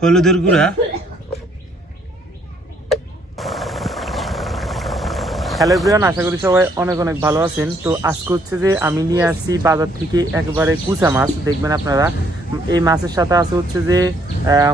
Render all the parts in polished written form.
হলুদের গুঁড়া। Hello everyone, আশা করি সবাই অনেক অনেক ভালো আছেন। তো আজকে হচ্ছে যে আমি নিয়ে আসছি বাজার থেকে একেবারে কুচা মাছ। দেখবেন আপনারা এই মাছের সাথে আছে হচ্ছে যে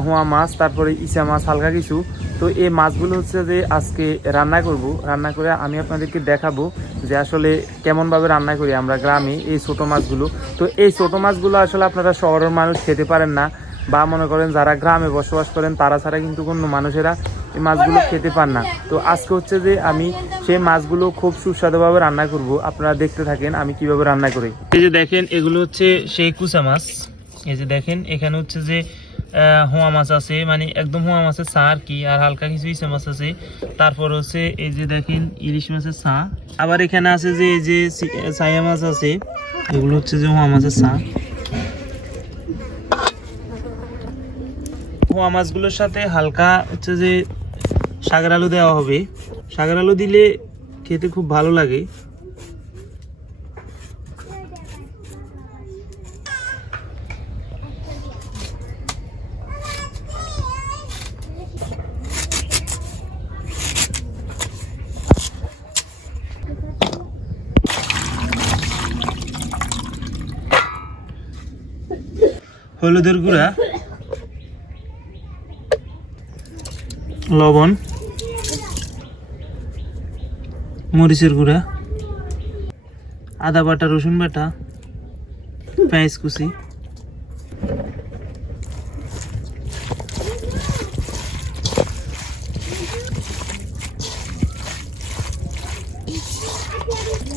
হোয়া মাছ, তারপরে ইচা মাছ হালকা কিছু। তো এই মাছগুলো হচ্ছে যে আজকে রান্না করব। রান্না করে আমি আপনাদেরকে দেখাবো যে আসলে কেমনভাবে রান্না করি আমরা গ্রামে এই ছোটো মাছগুলো। তো এই ছোটো মাছগুলো আসলে আপনারা শহরের মানুষ খেতে পারেন না, বা মনে করেন যারা গ্রামে বসবাস করেন তারা ছাড়া কিন্তু কোনো মানুষেরা এই মাছগুলো খেতে পান না। তো আজকে হচ্ছে যে আমি সেই মাছগুলো খুব সুস্বাদুভাবে রান্না করব। আপনারা দেখতে থাকেন আমি কিভাবে রান্না করি। এই যে দেখেন, এগুলো হচ্ছে সেই কুচা মাছ। এই যে দেখেন, এখানে হচ্ছে যে হোয়া মাছ আছে, মানে একদম হোয়া মাছের ছা আর কি, আর হালকা কিছু ইচা মাছ আছে। তারপর হচ্ছে এই যে দেখেন ইলিশ মাছের ছা। আবার এখানে আছে যে এই যে ছায়া মাছ আছে, এগুলো হচ্ছে যে হোয়া মাছের ছা। হোয়া মাছগুলোর সাথে হালকা হচ্ছে যে সাগর আলু দেওয়া হবে। সাগর আলু দিলে খেতে খুব ভালো লাগে। হলুদের গুঁড়া, লবণ, মরিচের গুঁড়া, আদা বাটা, রসুন বাটা, পেঁয়াজ কুচি,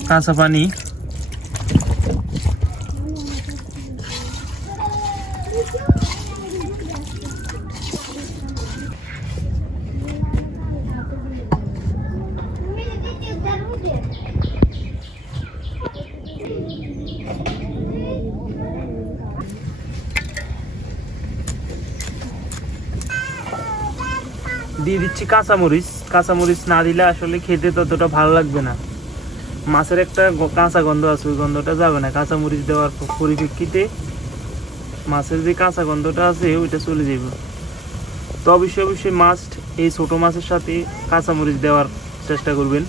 কাঁচা পানি, দিয়ে দিচ্ছি কাঁচামরিচ। কাঁচামরিচ না দিলে আসলে খেতে ততটা ভালো লাগবে না। মাছের একটা কাঁচা গন্ধ আছে, ওই গন্ধটা যাবে না। কাঁচামরিচ দেওয়ার পরিপ্রেক্ষিতে মাছের যে কাঁচা গন্ধটা আছে ওইটা চলে যাবে। তো অবশ্যই মাস্ট এই ছোটো মাছের সাথে কাঁচামরিচ দেওয়ার চেষ্টা করবেন।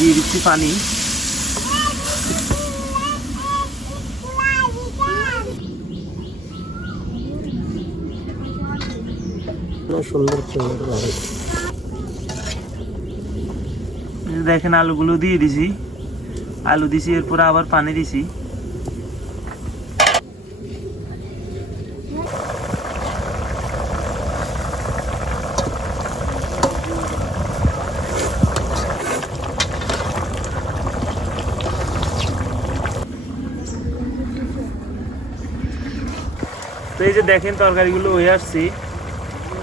দিয়ে দিচ্ছি পানি। দেখেন আলুগুলো দিয়ে দিছি, আলু দিছি, এরপরে আবার পানি দিছি। তো এই যে দেখেন তরকারিগুলো হয়ে আসছে,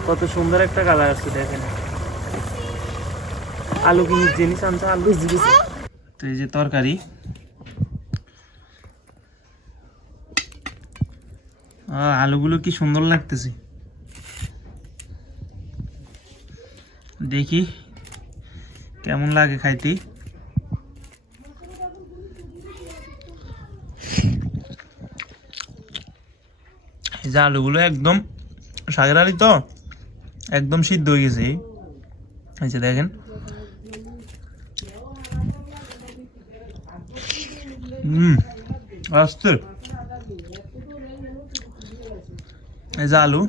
কত সুন্দর একটা কালার আসছে দেখেন। আলু কি জিনিস আনছে, আলু দিয়েছে। তো এই যে তরকারি, আলুগুলো কি সুন্দর লাগতেছে। দেখি কেমন লাগে খাইতে। এই যে আলুগুলো একদম সাগর আলু, তো একদম সিদ্ধ হয়ে গেছে। এই যে দেখেন, আসছে। এই যে আলু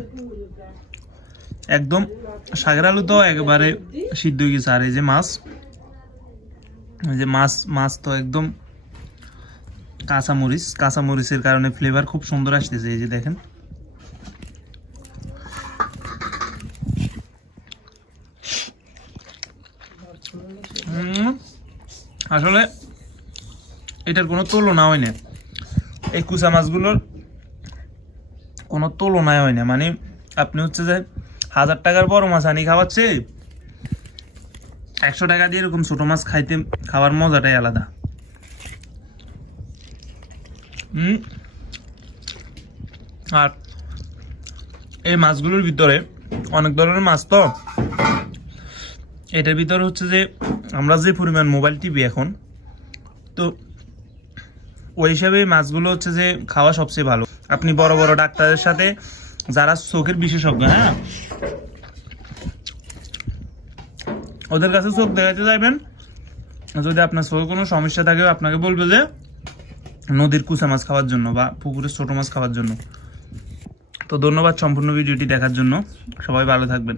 একদম সাগর আলু তো একেবারে সিদ্ধ হয়ে গেছে। আর এই যে মাছ, এই যে মাছ তো একদম কাঁচামরিচের কারণে ফ্লেভার খুব সুন্দর আসতেছে। এই যে দেখেন, আসলে এটার কোনো তুলনা হয় না। এই কুচা মাছগুলোর কোনো তুলনায় হয় না। মানে আপনি হচ্ছে যে 1000 টাকার বড় মাছ আনি খাওয়াচ্ছে, 100 টাকা দিয়ে এরকম ছোট মাছ খাওয়ার মজাটাই আলাদা। আর এই মাছগুলোর ভিতরে অনেক ধরনের মাছ, তো এটার ভিতরে হচ্ছে যে আমরা যে পরিমাণ মোবাইল টিভি এখন, তো ওই হিসাবে মাছগুলো হচ্ছে যে খাওয়া সবচেয়ে ভালো। আপনি বড় বড় ডাক্তারের সাথে, যারা চোখের বিশেষজ্ঞ, হ্যাঁ, ওদের কাছে চোখ দেখাতে যাবেন, যদি আপনার চোখে কোনো সমস্যা থাকে আপনাকে বলবে যে নদীর কুচা মাছ খাওয়ার জন্য বা পুকুরের ছোট মাছ খাওয়ার জন্য। তো ধন্যবাদ সম্পূর্ণ ভিডিওটি দেখার জন্য, সবাই ভালো থাকবেন।